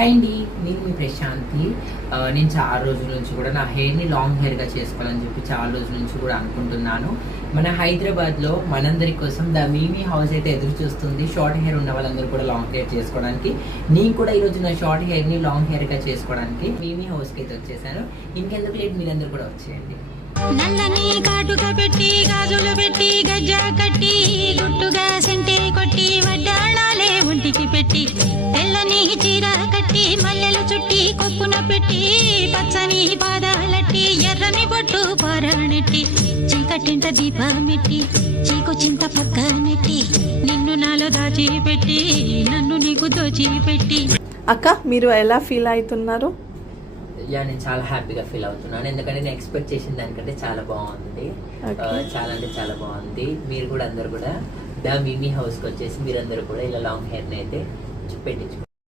Hi అండి, నేను మీ ప్రశాంతి. నేను చాలా రోజుల నుంచి కూడా నా హెయిర్ని లాంగ్ హెయిర్గా చేసుకోవాలని చెప్పి చాలా రోజుల నుంచి కూడా అనుకుంటున్నాను. మన హైదరాబాద్లో మనందరి కోసం ద మీమీ హౌస్ అయితే ఎదురు చూస్తుంది. షార్ట్ హెయిర్ ఉన్న వాళ్ళందరూ కూడా లాంగ్ హెయిర్ చేసుకోవడానికి. నేను కూడా ఈరోజు నా షార్ట్ హెయిర్ని లాంగ్ హెయిర్గా చేసుకోవడానికి మీమీ హౌస్కి అయితే వచ్చేసాను. ఇంకెందుకు లేట్, మీరందరూ కూడా వచ్చేయండి. నల్లని కాటుక పెట్టి గాజులు పెట్టి గజ్జా కట్టి గుట్టుగా సెంటే కొట్టి వడ్డాణాలే ఒంటికి పెట్టి తెల్లని చీర కట్టి మల్లెలు చుట్టి కొప్పున పెట్టి పచ్చని పాదాలట్టి ఎర్రని బొట్టు పారాణెట్టి చీకటింట దీపమెట్టి చీకు చింత పక్క నెట్టి నిన్ను నాలో దాచి పెట్టి నన్ను నీకు దోచి పెట్టి. అక్క, మీరు ఎలా ఫీల్ అవుతున్నారు? నేను చాలా హ్యాపీగా ఫీల్ అవుతున్నాను, ఎందుకంటే నేను ఎక్స్పెక్ట్ చేసిన దానికంటే చాలా బాగుంది. చాలా అంటే చాలా బాగుంది. మీరు కూడా అందరు కూడా ద మీమీ హౌస్కి వచ్చేసి మీరందరూ కూడా ఇలా లాంగ్ హెయిర్ని అయితే పెట్టించుకోండి.